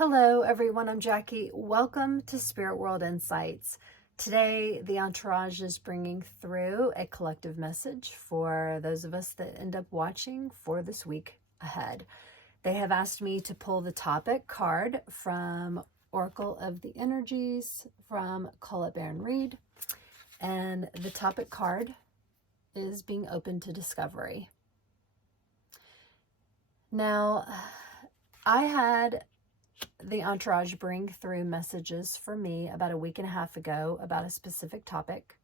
Hello, everyone. I'm Jackie. Welcome to Spirit World Insights. Today, the Entourage is bringing through a collective message for those of us that end up watching for this week ahead. They have asked me to pull the topic card from Oracle of the Energies from Colette and Reid. And the topic card is being open to discovery. Now, I had the Entourage bring through messages for me about a week and a half ago about a specific topic,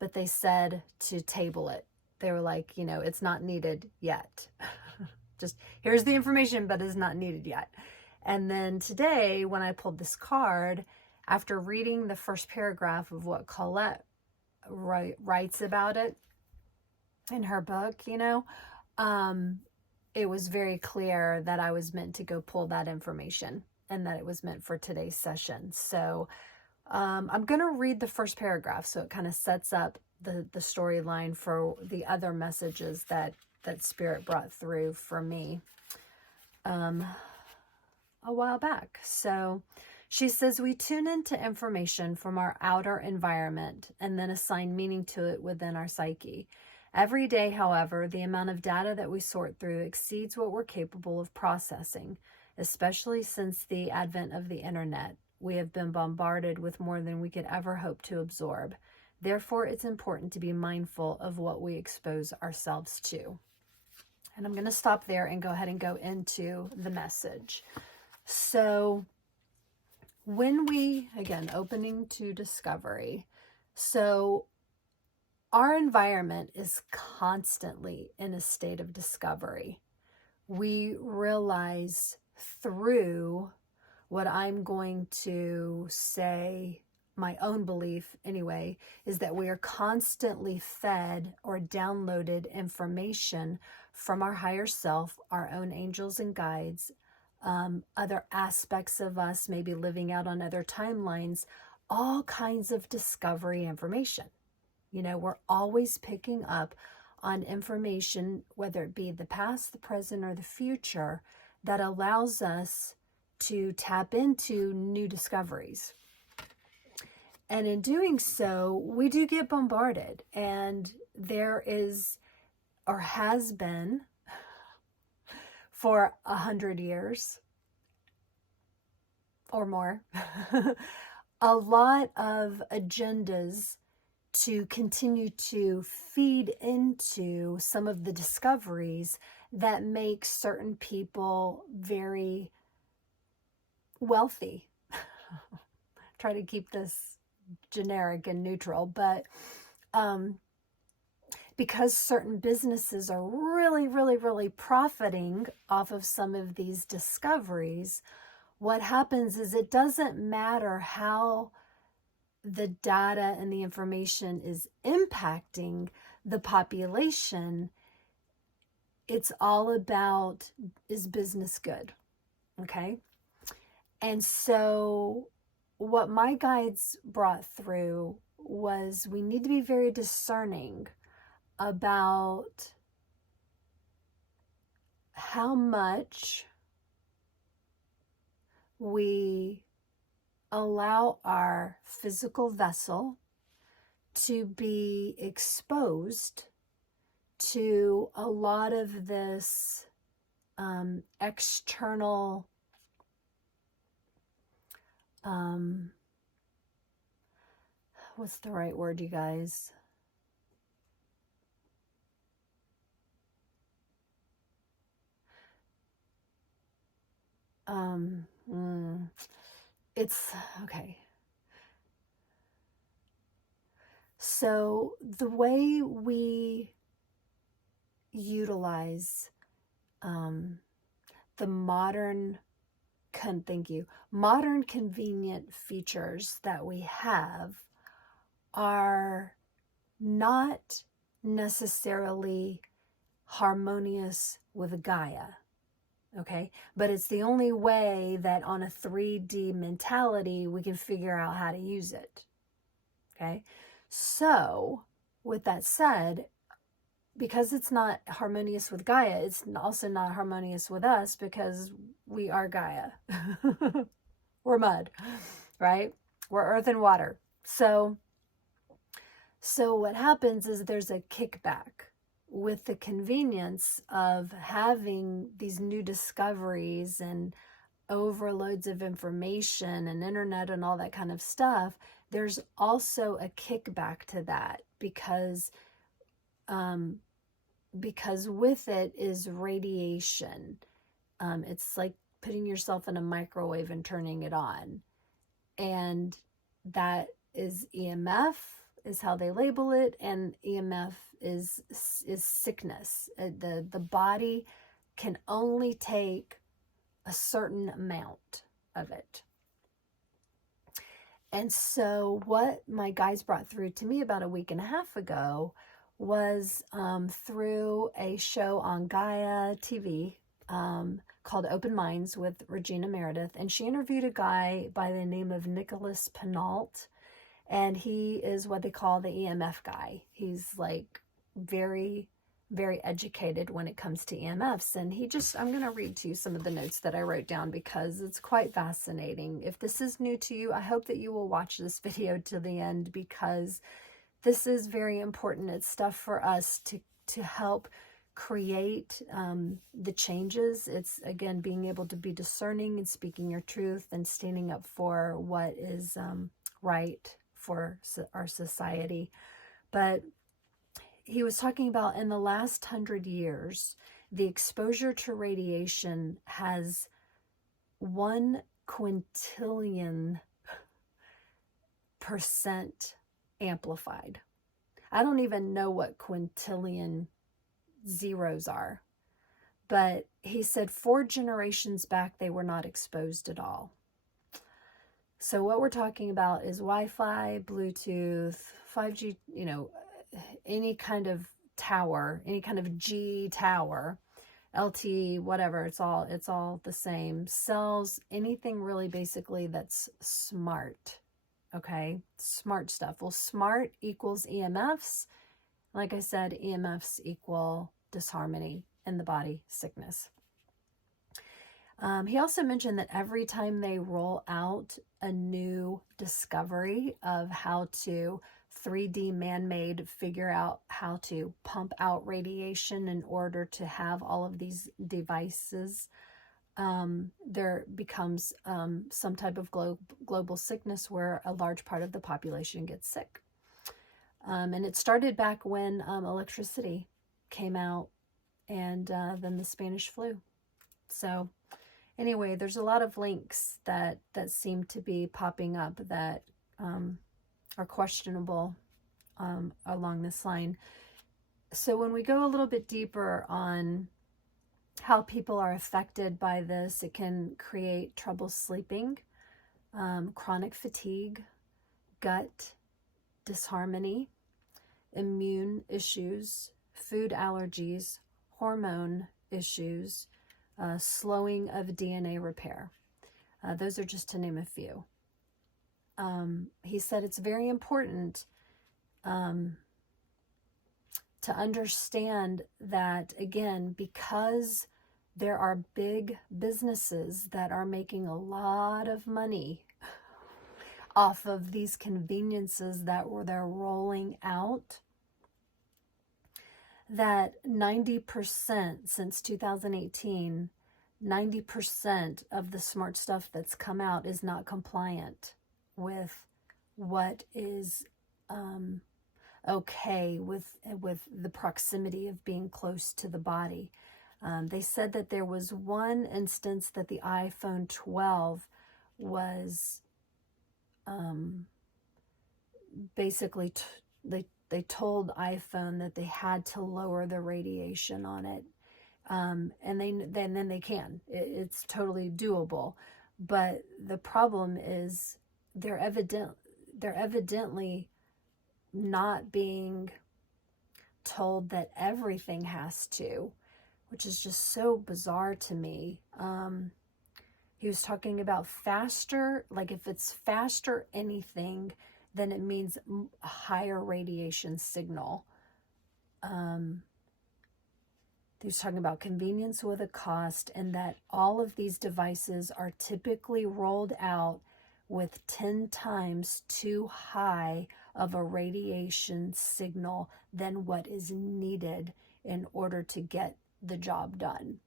but they said to table it. They were like, it's not needed yet. Just here's the information, but it's not needed yet. And then today, when I pulled this card, after reading the first paragraph of what Colette writes about it in her book, it was very clear that I was meant to go pull that information and that it was meant for today's session. So I'm going to read the first paragraph so it kind of sets up the storyline for the other messages that Spirit brought through for me a while back. So she says, we tune into information from our outer environment and then assign meaning to it within our psyche. Every day, however, the amount of data that we sort through exceeds what we're capable of processing, especially since the advent of the internet. We have been bombarded with more than we could ever hope to absorb. Therefore, it's important to be mindful of what we expose ourselves to. And I'm going to stop there and go ahead and go into the message. So when we, again, opening to discovery. So our environment is constantly in a state of discovery. We realize through what I'm going to say, my own belief anyway, is that we are constantly fed or downloaded information from our higher self, our own angels and guides, other aspects of us, maybe living out on other timelines, all kinds of discovery information. We're always picking up on information, whether it be the past, the present, or the future, that allows us to tap into new discoveries. And in doing so, we do get bombarded. And there is, or has been, for 100 years or more, a lot of agendas to continue to feed into some of the discoveries that make certain people very wealthy. Try to keep this generic and neutral, but because certain businesses are really, really, really profiting off of some of these discoveries, what happens is it doesn't matter how the data and the information is impacting the population. It's all about, is business good? Okay. And so what my guides brought through was we need to be very discerning about how much we allow our physical vessel to be exposed to a lot of this external what's the right word, you guys? It's okay. So the way we utilize the modern convenient features that we have are not necessarily harmonious with Gaia. Okay, but it's the only way that on a 3D mentality we can figure out how to use it. Okay, so with that said, because it's not harmonious with Gaia, it's also not harmonious with us, because we are Gaia. We're mud, right? We're earth and water. So what happens is there's a kickback with the convenience of having these new discoveries and overloads of information and internet and all that kind of stuff. There's also a kickback to that, because with it is radiation. It's like putting yourself in a microwave and turning it on. And that is EMF, is how they label it. And EMF is sickness. The body can only take a certain amount of it. And so what my guys brought through to me about a week and a half ago was through a show on Gaia TV called Open Minds with Regina Meredith. And she interviewed a guy by the name of Nicholas Pineault. And he is what they call the EMF guy. He's like very, very educated when it comes to EMFs. And I'm going to read to you some of the notes that I wrote down, because it's quite fascinating. If this is new to you, I hope that you will watch this video to the end, because this is very important. It's stuff for us to help create the changes. It's, again, being able to be discerning and speaking your truth and standing up for what is right for our society. But he was talking about, in the last 100 years, the exposure to radiation has 1 quintillion% amplified. I don't even know what quintillion zeros are, but he said 4 generations back they were not exposed at all. So what we're talking about is Wi-Fi, Bluetooth, 5G, any kind of tower, any kind of G tower, LTE, whatever, it's all the same. Cells, anything really basically that's smart. Okay, smart stuff. Well, smart equals EMFs. Like I said, EMFs equal disharmony in the body, sickness. He also mentioned that every time they roll out a new discovery of how to 3D man-made figure out how to pump out radiation in order to have all of these devices, there becomes some type of global sickness where a large part of the population gets sick. And it started back when electricity came out, and then the Spanish flu. So anyway, there's a lot of links that seem to be popping up that are questionable along this line. So when we go a little bit deeper on how people are affected by this, it can create trouble sleeping, chronic fatigue, gut disharmony, immune issues, food allergies, hormone issues, slowing of DNA repair. Those are just to name a few. He said it's very important to understand that, again, because there are big businesses that are making a lot of money off of these conveniences that they're rolling out, that 90% since 2018, 90% of the smart stuff that's come out is not compliant with what is okay with the proximity of being close to the body. They said that there was one instance that the iPhone 12 was basically they told iPhone that they had to lower the radiation on it, and then they can. It's totally doable, but the problem is they're evidently not being told that everything has to, which is just so bizarre to me. He was talking about faster, like if it's faster anything, then it means a higher radiation signal. He was talking about convenience with a cost, and that all of these devices are typically rolled out with 10 times too high of a radiation signal than what is needed in order to get the job done.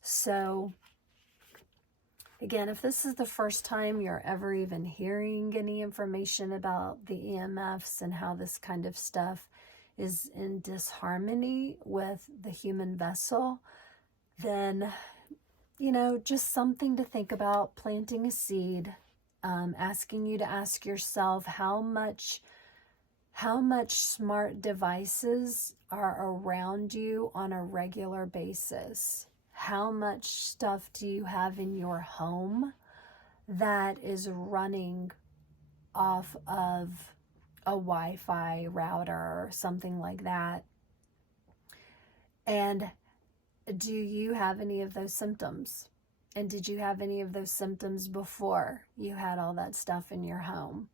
So again, if this is the first time you're ever even hearing any information about the EMFs and how this kind of stuff is in disharmony with the human vessel, then, you know, just something to think about, planting a seed, asking you to ask yourself how much smart devices are around you on a regular basis. How much stuff do you have in your home that is running off of a Wi-Fi router or something like that? And do you have any of those symptoms? And did you have any of those symptoms before you had all that stuff in your home?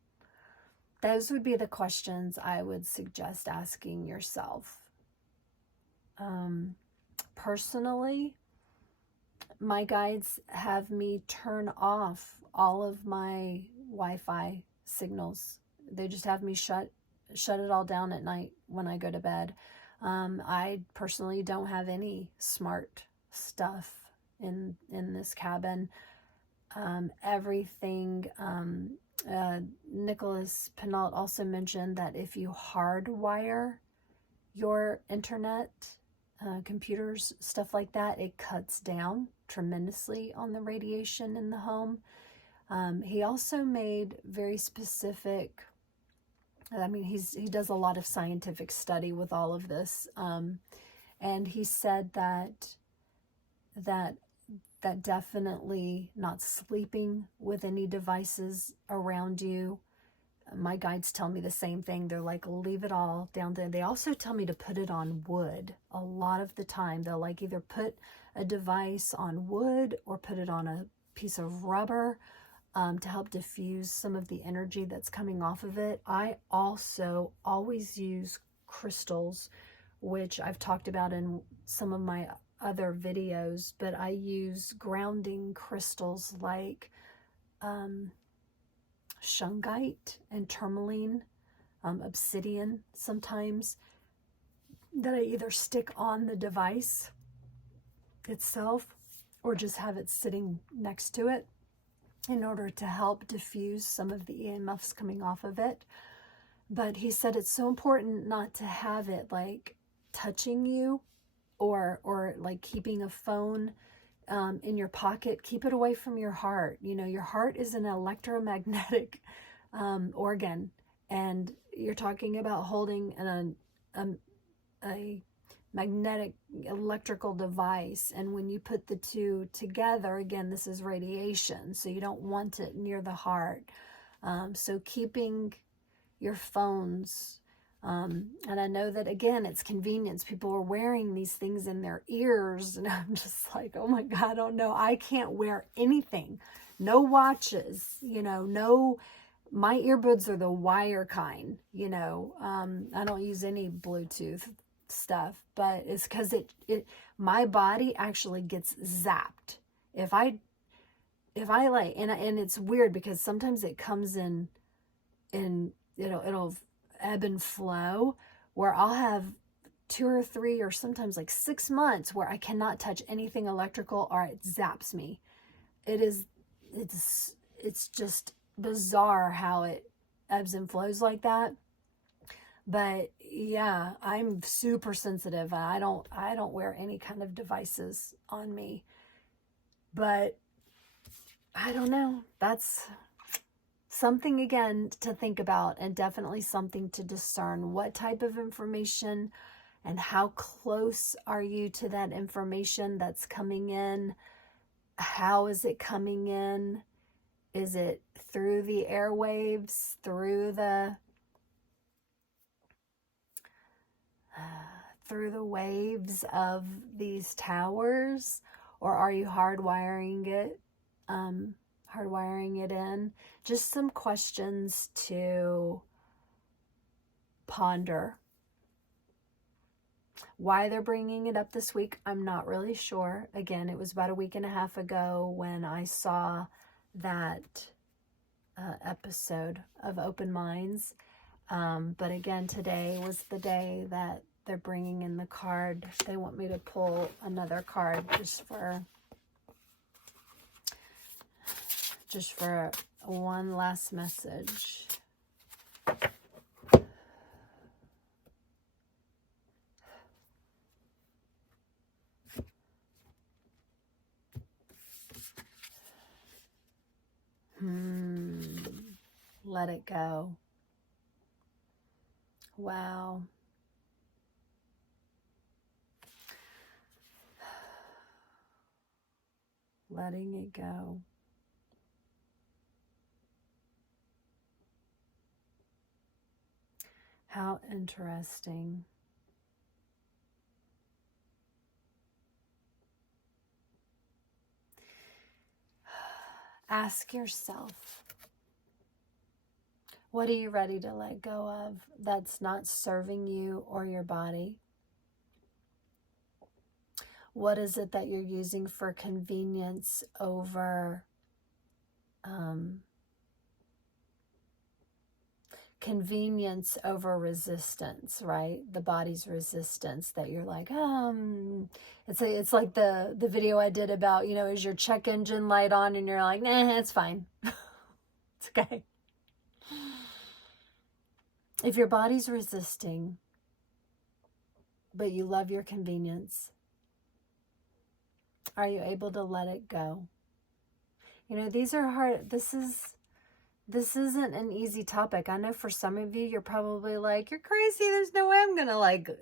Those would be the questions I would suggest asking yourself. Personally, my guides have me turn off all of my Wi-Fi signals. They just have me shut it all down at night when I go to bed. I personally don't have any smart stuff in this cabin. Everything, Nicholas Pineault also mentioned that if you hardwire your internet, computers, stuff like that, it cuts down tremendously on the radiation in the home. He also made very specific, I mean, he does a lot of scientific study with all of this, and he said that definitely not sleeping with any devices around you. My guides tell me the same thing. They're like, leave it all down there. They also tell me to put it on wood. A lot of the time, they'll like either put a device on wood or put it on a piece of rubber to help diffuse some of the energy that's coming off of it. I also always use crystals, which I've talked about in some of my other videos, but I use grounding crystals like shungite and tourmaline, obsidian sometimes, that I either stick on the device itself or just have it sitting next to it in order to help diffuse some of the EMFs coming off of it. But he said it's so important not to have it like touching you or like keeping a phone in your pocket. Keep it away from your heart. You know, your heart is an electromagnetic organ, and you're talking about holding a magnetic electrical device, and when you put the two together, again, this is radiation, so you don't want it near the heart. So keeping your phones, and I know that, again, it's convenience. People are wearing these things in their ears, and I'm just like, oh my God, I don't know. I can't wear anything. No watches, you know, no, my earbuds are the wire kind, you know. I don't use any Bluetooth stuff, but it's because my body actually gets zapped. If I like, and it's weird because sometimes it comes in it'll ebb and flow, where I'll have 2 or 3 or sometimes like 6 months where I cannot touch anything electrical or it zaps me. It's just bizarre how it ebbs and flows like that. But yeah, I'm super sensitive. I don't wear any kind of devices on me. But I don't know. That's something, again, to think about, and definitely something to discern. What type of information and how close are you to that information that's coming in? How is it coming in? Is it through the airwaves, through the waves of these towers, or are you hardwiring it in? Just some questions to ponder. Why they're bringing it up this week, I'm not really sure. Again, it was about a week and a half ago when I saw that episode of Open Minds. But again, today was the day that they're bringing in the card. They want me to pull another card just for one last message. Let it go. Wow. Letting it go. How interesting. Ask yourself, what are you ready to let go of that's not serving you or your body? What is it that you're using for convenience over resistance, right? The body's resistance that you're like, it's like the video I did about, is your check engine light on and you're like, nah, it's fine. It's okay. If your body's resisting, but you love your convenience, are you able to let it go? These are hard. This isn't an easy topic. I know for some of you, you're probably like, you're crazy. There's no way I'm going to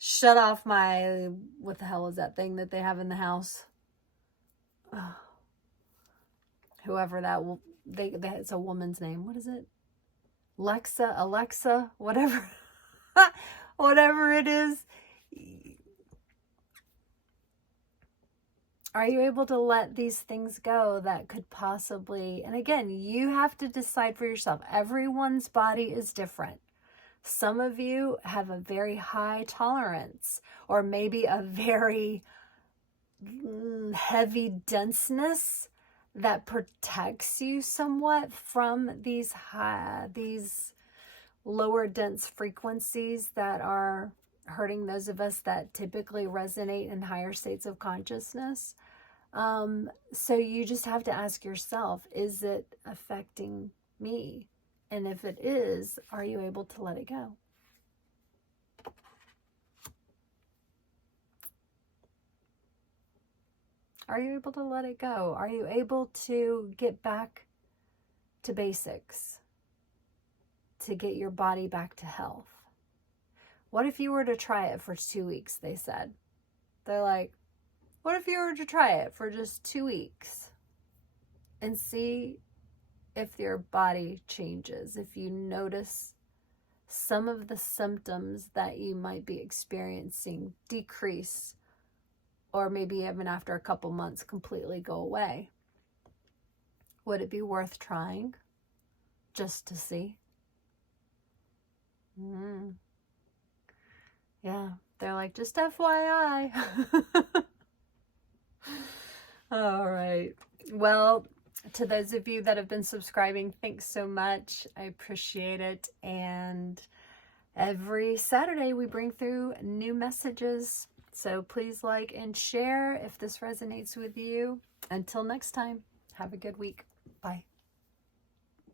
shut off my, what the hell is that thing that they have in the house? Oh. Whoever that will, it's a woman's name. What is it? Alexa, whatever, whatever it is. Are you able to let these things go that could possibly, and again, you have to decide for yourself. Everyone's body is different. Some of you have a very high tolerance, or maybe a very heavy denseness that protects you somewhat from these lower dense frequencies that are hurting those of us that typically resonate in higher states of consciousness. So you just have to ask yourself, is it affecting me? And if it is, are you able to let it go? Are you able to let it go? Are you able to get back to basics? To get your body back to health? What if you were to try it for 2 weeks, they said. They're like, what if you were to try it for just 2 weeks and see if your body changes, if you notice some of the symptoms that you might be experiencing decrease, or maybe even after a couple months completely go away? Would it be worth trying just to see? Yeah, they're like, just FYI. All right. Well, to those of you that have been subscribing, thanks so much. I appreciate it. And every Saturday we bring through new messages. So please like and share if this resonates with you. Until next time, have a good week. Bye.